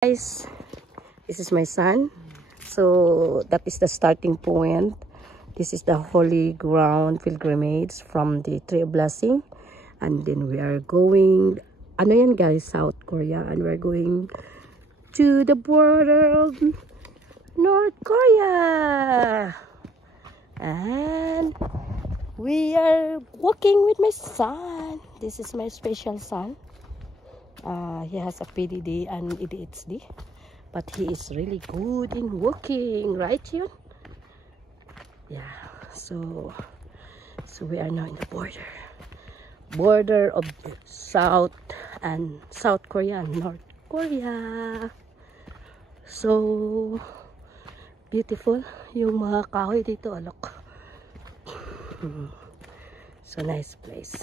Guys, this is my son. So that is the starting point. This is the holy ground pilgrimage from the Tree of Blessing, and then we are going ano yan guys, South Korea, and we're going to the border of North Korea, and we are walking with my son. This is my special son. He has a PDD and ADHD, but he is really good in walking, right, Yun? Yeah. So we are now in the border of South Korea and North Korea. So beautiful yung mga kahoy dito, look. So nice place.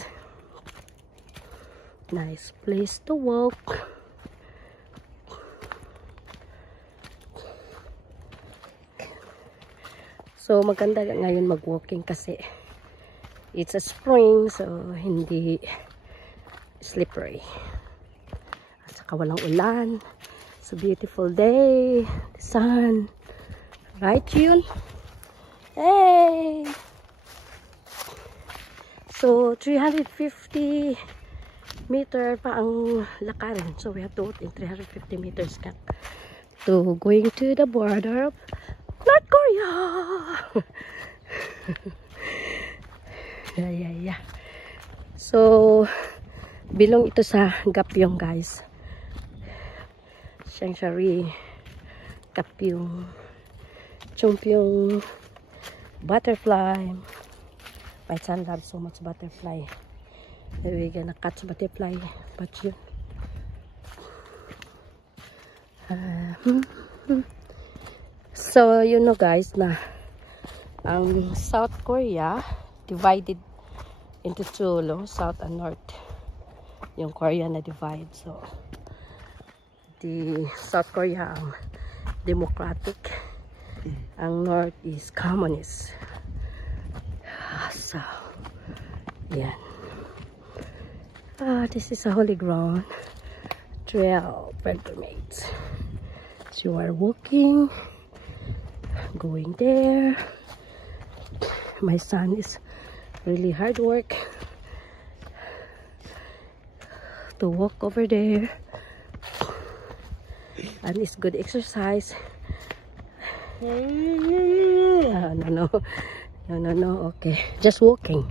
Nice place to walk. So maganda ngayon mag-walking kasi it's a spring, so hindi slippery. At saka walang ulan. It's a beautiful day. The sun. Right, Yun? Hey! So 350 meter pa ang lakarin, so we have to walk in 350 meters to going to the border of North Korea. yeah. So bilong ito sa Gapyeong, guys. Sanctuary Gapyeong, Chungpyeong, butterfly. My son loves so much butterfly. We're gonna catch butterfly, but yun. So you know guys na ang South Korea divided into two, South and North. Yung Korea na divide. So the South Korea ang democratic, ang North is communist. So yan. This is a holy ground trail pilgrimage. So you are walking, going there. My son is really hard work to walk over there, and it's good exercise. No, okay, just walking.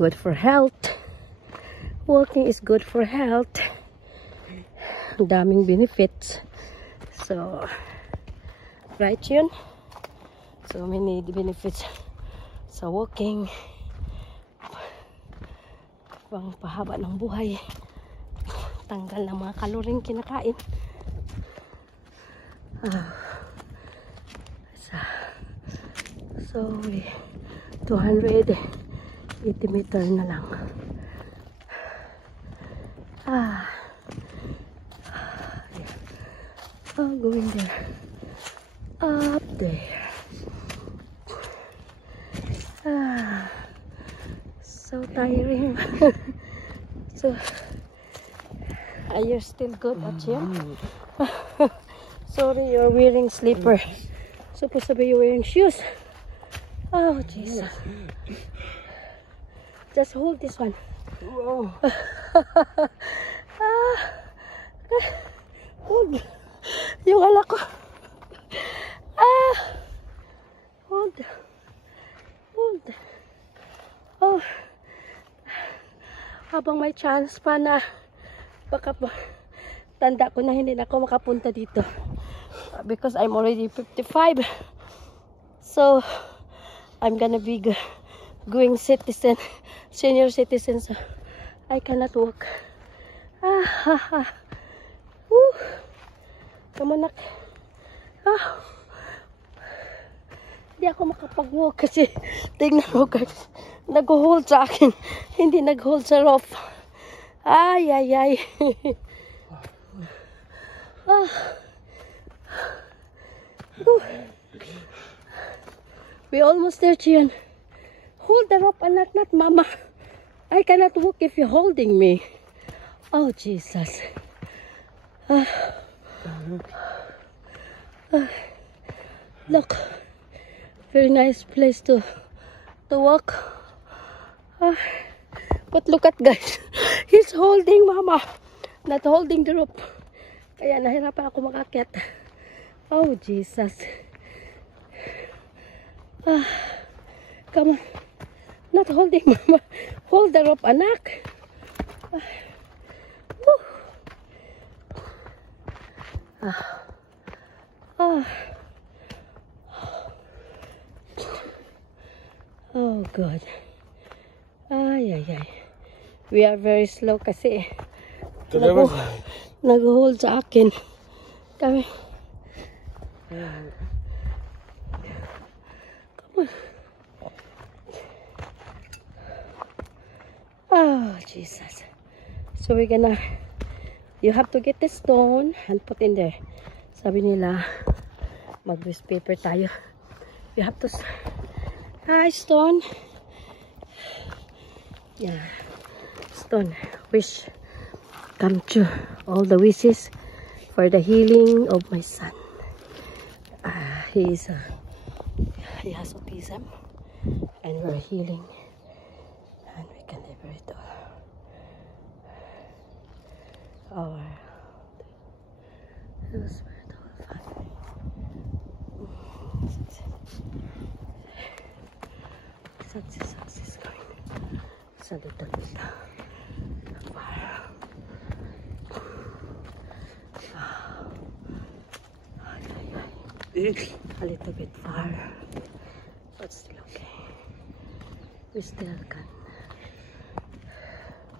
Good for health. Walking is good for health. Ang daming benefits. So, right, Yun? So many benefits sa walking. Pangpahaba ng buhay. Tanggal ng mga kaloring kinakain. So 280 meter na lang. Going there, up there. So tiring. So are you still good at you? Sorry, you're wearing slipper. Supposed to be wearing shoes. Oh Jesus. Just hold this one. Hold. Yung alak ko. Hold. Oh. Habang may chance pa na baka tanda ko na hindi na ako makapunta dito. Because I'm already 55. So I'm gonna be going senior citizen, so I cannot walk. Come on, nak. Hindi ako makapag-walk kasi tingnan mo guys, nag-hold sa akin, hindi nag-hold sa rope. Ay. We almost there, Chian. Hold the rope, anak, not mama. I cannot walk if you're holding me. Oh, Jesus. Ah. Ah. Look. Very nice place to walk. Ah. But look at guys. He's holding mama. Not holding the rope. Kaya nahirapan ako makakyat. Oh, Jesus. Ah. Come on. Not holding mama. Hold the rope, anak. Ah. Ah. Ah. Oh God. Ay, ay, ay. We are very slow kasi nag-hold sa akin. Kami. Come on. Oh, Jesus. So we're gonna, you have to get the stone and put in there. Sabi nila, mag-waste paper tayo. You have to, hi, stone. Yeah, stone. Wish come true. All the wishes for the healing of my son. He has autism, and we're healing, and we can liberate our spirit of family. Success is going. It's a little bit far. A little bit far, but still okay. We still can.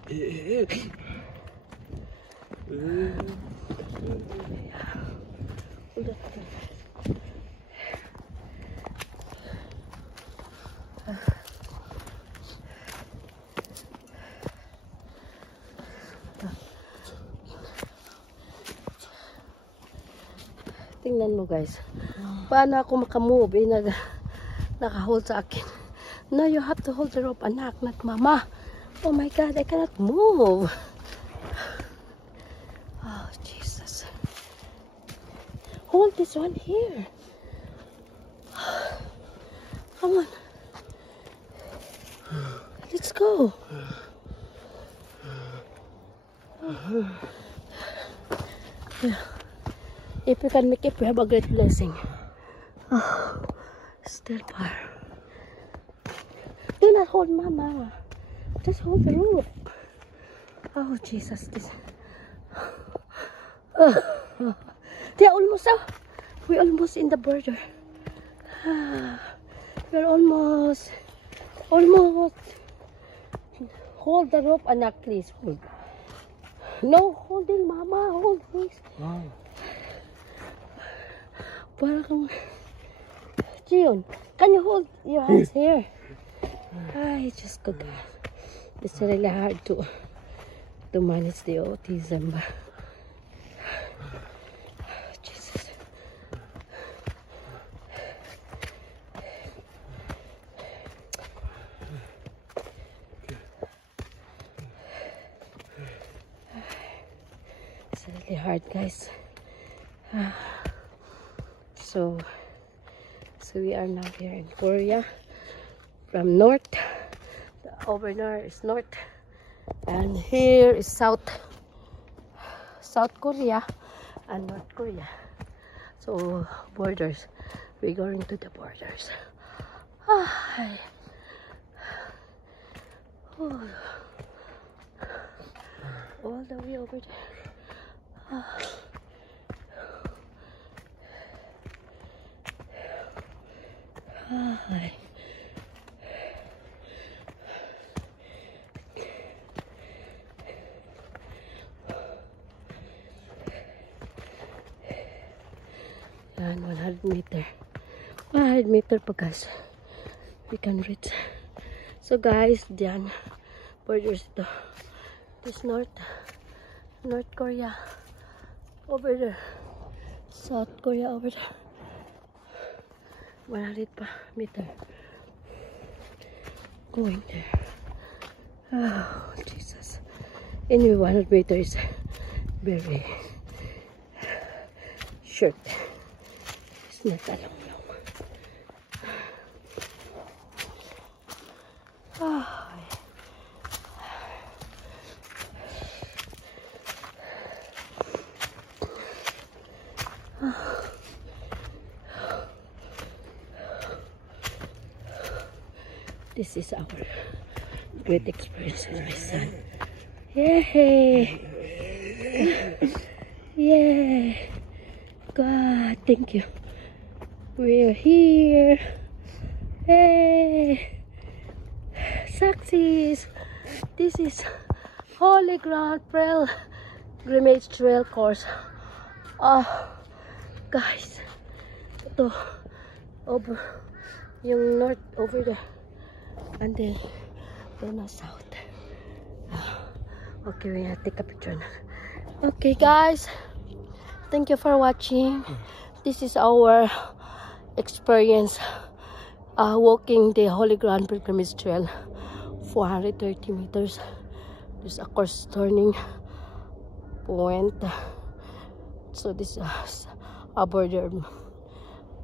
Yeah. Tingnan mo guys, paano ako makamove naka-hold sa akin. No, you have to hold the rope, anak, not mama. Oh my God, I cannot move. Oh Jesus, hold this one here. Come on, let's go. Yeah. If you can make it, we have a great blessing. Oh, still far. Do not hold mama. Just hold the rope. Oh, Jesus. This. They're almost out. We're almost in the border. We're almost. Almost. Hold the rope, anak, please. Hold. No, holding mama. Hold this. Wow. Parang, Jion, can you hold your hands here? I just could. It's really hard to manage the autism. Jesus. It's really hard, guys. So we are now here in Korea. From north, over there is north, and here is South Korea and North Korea. So borders, we're going to the borders. All the way over there. Hi. Yan, 100 meter. 100 meter pa guys. We can reach. So guys, diyan. Borders ito. This North Korea. Over there. South Korea over there. 100 pa meter. Going there. Oh, Jesus. Anyway, 100 meters is very short. It's not that long. This is our great experience with my son. Yay! Yay! God, thank you. We're here. Hey! Success! This is Holy Ground Pilgrimage Trail course. Oh, guys, ito over yung north over there, and then doon na south. Okay, we have to take a picture now. Okay, guys, thank you for watching. This is our experience walking the Holy Ground Pilgrimage Trail, 430 meters. There's a course turning point. So this is a border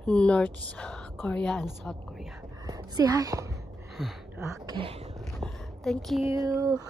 North Korea and South Korea. Say hi. Okay. Thank you.